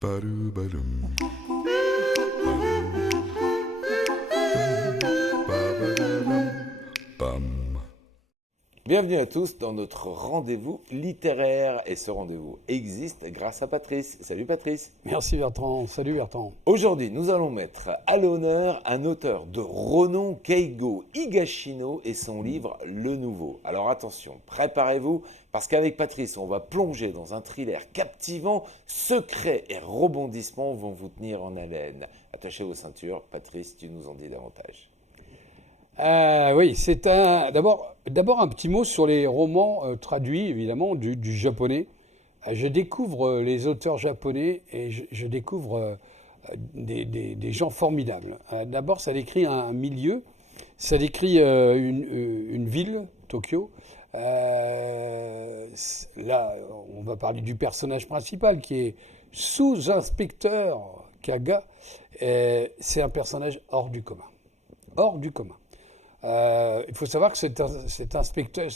Ba-do-ba-dum. Bam. Bienvenue à tous dans notre rendez-vous littéraire. Et ce rendez-vous existe grâce à Patrice. Salut Patrice. Merci Bertrand, salut Bertrand. Aujourd'hui, nous allons mettre à l'honneur un auteur de renom, Keigo Higashino, et son livre Le Nouveau. Alors attention, préparez-vous, parce qu'avec Patrice, on va plonger dans un thriller captivant. Secrets et rebondissements vont vous tenir en haleine. Attachez vos ceintures. Patrice, tu nous en dis davantage. Oui, d'abord un petit mot sur les romans traduits évidemment du japonais. Je découvre les auteurs japonais et je découvre des gens formidables. D'abord, ça décrit un milieu, ça décrit une ville, Tokyo. Là, on va parler du personnage principal qui est sous-inspecteur Kaga. C'est un personnage hors du commun. Hors du commun. Il faut savoir que cet inspecteur,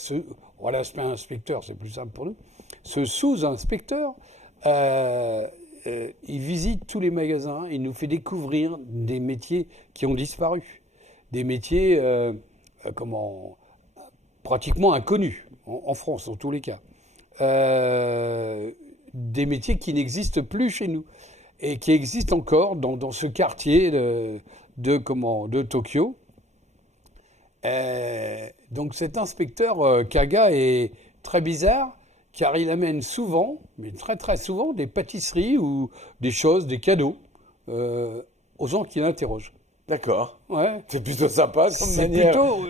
voilà, c'est pas un inspecteur, c'est plus simple pour nous, ce sous-inspecteur, il visite tous les magasins, il nous fait découvrir des métiers qui ont disparu, des métiers pratiquement inconnus en France, en tous les cas, des métiers qui n'existent plus chez nous et qui existent encore dans ce quartier de Tokyo. Donc cet inspecteur Kaga est très bizarre car il amène souvent, mais très très souvent, des pâtisseries ou des choses, des cadeaux aux gens qui l'interrogent. D'accord. Ouais. C'est plutôt sympa comme C'est manière plutôt-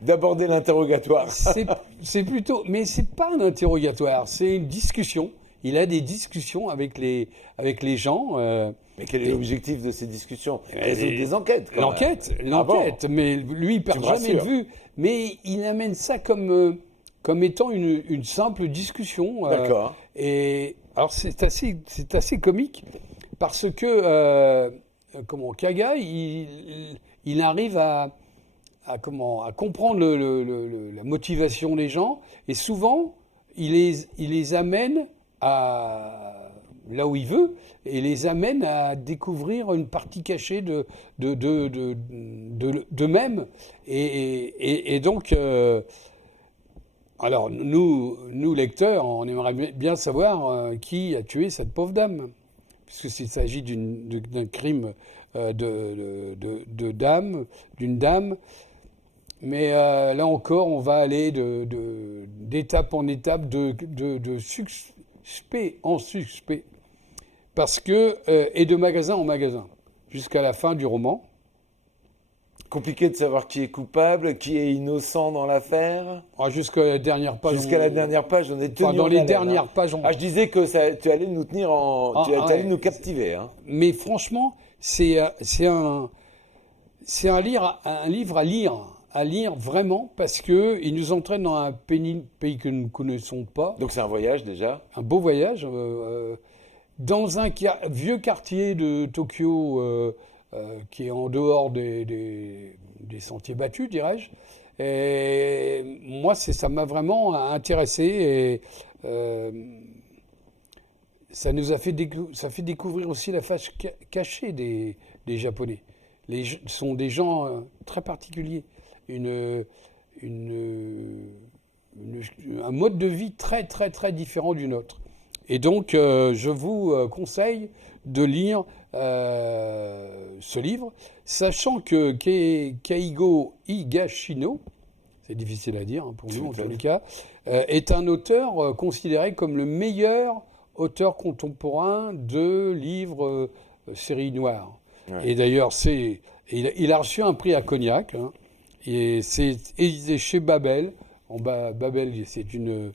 d'aborder l'interrogatoire. C'est plutôt, mais c'est pas un interrogatoire, c'est une discussion. Il a des discussions avec les gens. Mais quel est Et- l'objectif de ces discussions? Et- Résoudre des enquêtes, quand même. L'enquête, mais lui, il perd me jamais de rassures. vue. Mais il amène ça comme étant une simple discussion. D'accord. Et alors, c'est assez comique parce que, Kaga, il arrive à comprendre la motivation des gens et souvent, il les amène là où il veut, et les amène à découvrir une partie cachée d'eux-mêmes. Et donc, alors nous lecteurs, on aimerait bien savoir qui a tué cette pauvre dame, puisqu'il s'agit d'un crime d'une dame. Mais là encore, on va aller d'étape en étape, de suspect en suspect, parce que et de magasin en magasin, jusqu'à la fin du roman. Compliqué de savoir qui est coupable, qui est innocent dans l'affaire. Jusqu'à la dernière page. Jusqu'à la dernière page, on est tenu Dans en les haleine, dernières hein. pages. Ah, je disais que tu allais nous tenir tu ouais. allais nous captiver, hein. Mais franchement, c'est un livre à lire vraiment, parce que il nous entraîne dans un pays que nous ne connaissons pas, Donc c'est un voyage déjà. un beau voyage, dans un vieux quartier de Tokyo qui est en dehors des sentiers battus, dirais-je. Et moi, ça m'a vraiment intéressé, et ça nous a fait ça fait découvrir aussi la face cachée des Japonais. Sont des gens très particuliers, un mode de vie très très très différent du nôtre. Et donc, je vous conseille de lire ce livre, sachant que Keigo Higashino, c'est difficile à dire pour nous en tous les cas, est un auteur considéré comme le meilleur auteur contemporain de livres série noire. Ouais. Et d'ailleurs, il a reçu un prix à Cognac, hein, et c'est édité chez Babel. Babel, c'est une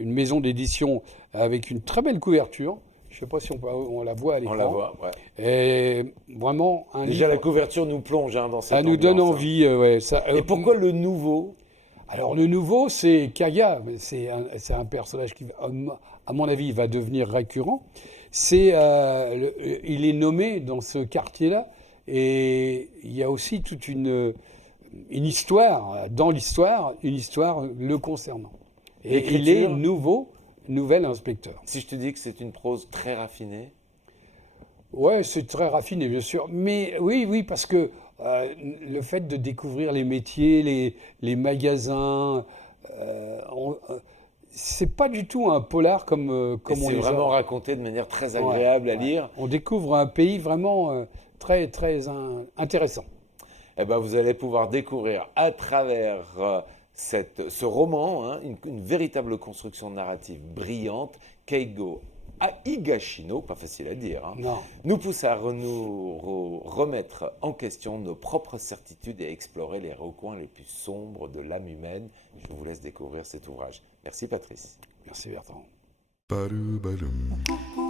maison d'édition avec une très belle couverture. Je ne sais pas si on la voit à l'écran. On la voit, ouais. Et vraiment, un Déjà, livre, la couverture nous plonge, hein, dans cette ça nous donne ambiance, hein. envie. Ouais, Et pourquoi le nouveau? Alors, le nouveau, c'est Kaga. C'est un personnage qui, à mon avis, va devenir récurrent. Il est nommé dans ce quartier-là, et il y a aussi toute une histoire, dans l'histoire, une histoire le concernant. Et il est nouveau, nouvel inspecteur. Si je te dis que c'est une prose très raffinée, Ouais, c'est très raffiné, bien sûr. Mais oui, parce que le fait de découvrir les métiers, les magasins, c'est pas du tout un polar et comme on c'est les vraiment a. raconté de manière très Ouais, agréable à ouais. lire, On découvre un pays vraiment très intéressant. eh ben, vous allez pouvoir découvrir à travers ce roman une véritable construction narrative brillante. Keigo Higashino, pas facile à dire, Non, nous pousse à nous remettre en question nos propres certitudes et à explorer les recoins les plus sombres de l'âme humaine. Je vous laisse découvrir cet ouvrage. Merci Patrice. merci Bertrand. Ba-do-ba-dum.